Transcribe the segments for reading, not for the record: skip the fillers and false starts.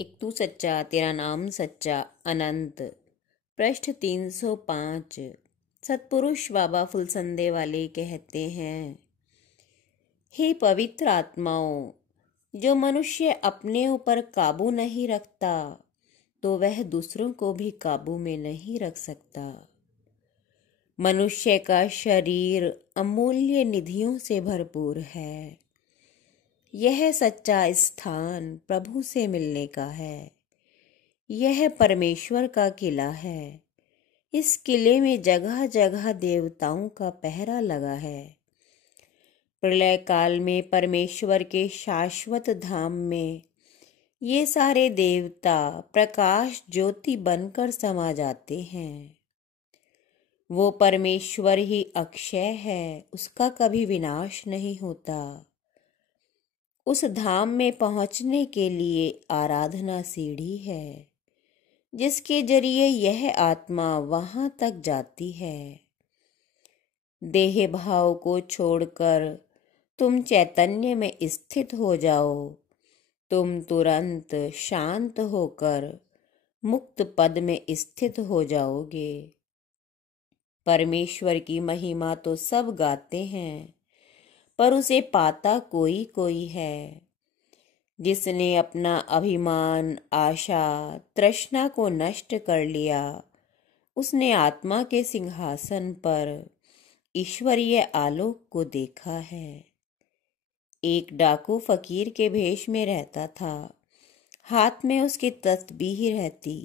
एक तू सच्चा तेरा नाम सच्चा अनंत। पृष्ठ 305। सतपुरुष बाबा फुलसंदे वाले कहते हैं, हे पवित्र आत्माओं, जो मनुष्य अपने ऊपर काबू नहीं रखता तो वह दूसरों को भी काबू में नहीं रख सकता। मनुष्य का शरीर अमूल्य निधियों से भरपूर है। यह सच्चा स्थान प्रभु से मिलने का है। यह परमेश्वर का किला है। इस किले में जगह जगह देवताओं का पहरा लगा है। प्रलय काल में परमेश्वर के शाश्वत धाम में ये सारे देवता प्रकाश ज्योति बनकर समा जाते हैं। वो परमेश्वर ही अक्षय है, उसका कभी विनाश नहीं होता। उस धाम में पहुंचने के लिए आराधना सीढ़ी है, जिसके जरिए यह आत्मा वहां तक जाती है। देह भाव को छोड़कर तुम चैतन्य में स्थित हो जाओ। तुम तुरंत शांत होकर मुक्त पद में स्थित हो जाओगे। परमेश्वर की महिमा तो सब गाते हैं, पर उसे पाता कोई कोई है। जिसने अपना अभिमान, आशा, तृष्णा को नष्ट कर लिया, उसने आत्मा के सिंहासन पर ईश्वरीय आलोक को देखा है। एक डाकू फकीर के भेष में रहता था। हाथ में उसकी तस्बीह रहती।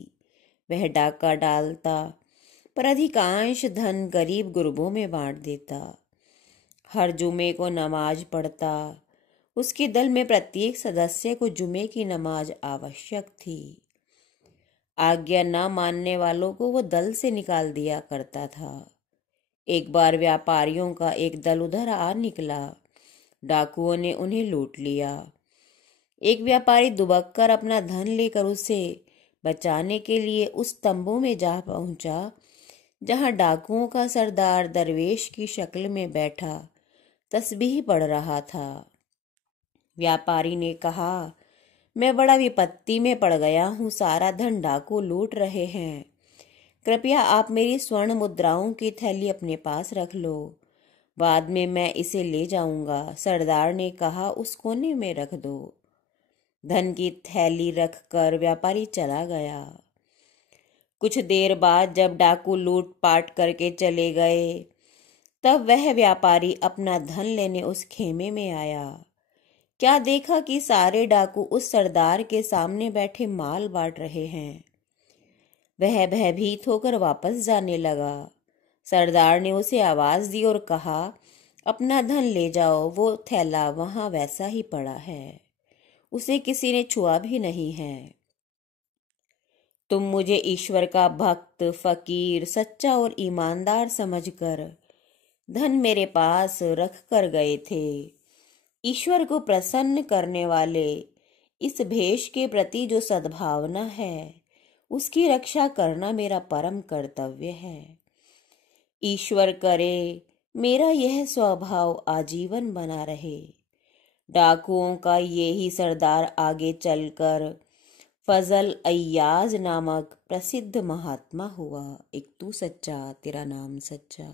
वह डाका डालता, पर अधिकांश धन गरीब गुरबों में बांट देता। हर जुमे को नमाज पढ़ता। उसके दल में प्रत्येक सदस्य को जुमे की नमाज आवश्यक थी। आज्ञा न मानने वालों को वो दल से निकाल दिया करता था। एक बार व्यापारियों का एक दल उधर आ निकला। डाकुओं ने उन्हें लूट लिया। एक व्यापारी दुबक कर अपना धन लेकर उसे बचाने के लिए उस तंबू में जा पहुंचा, जहां डाकुओं का सरदार दरवेश की शक्ल में बैठा तस्बीह पढ़ रहा था। व्यापारी ने कहा, मैं बड़ा विपत्ति में पड़ गया हूँ, सारा धन डाकू लूट रहे हैं। कृपया आप मेरी स्वर्ण मुद्राओं की थैली अपने पास रख लो, बाद में मैं इसे ले जाऊंगा। सरदार ने कहा, उस कोने में रख दो। धन की थैली रखकर व्यापारी चला गया। कुछ देर बाद जब डाकू लूट पाट करके चले गए, तब वह व्यापारी अपना धन लेने उस खेमे में आया। क्या देखा कि सारे डाकू उस सरदार के सामने बैठे माल बांट रहे हैं। वह भयभीत होकर वापस जाने लगा। सरदार ने उसे आवाज दी और कहा, अपना धन ले जाओ, वो थैला वहां वैसा ही पड़ा है, उसे किसी ने छुआ भी नहीं है। तुम मुझे ईश्वर का भक्त, फकीर, सच्चा और ईमानदार समझकर धन मेरे पास रख कर गए थे। ईश्वर को प्रसन्न करने वाले इस भेष के प्रति जो सद्भावना है, उसकी रक्षा करना मेरा परम कर्तव्य है। ईश्वर करे मेरा यह स्वभाव आजीवन बना रहे। डाकुओं का ये ही सरदार आगे चलकर फजल अय्याज नामक प्रसिद्ध महात्मा हुआ। एक तू सच्चा तेरा नाम सच्चा।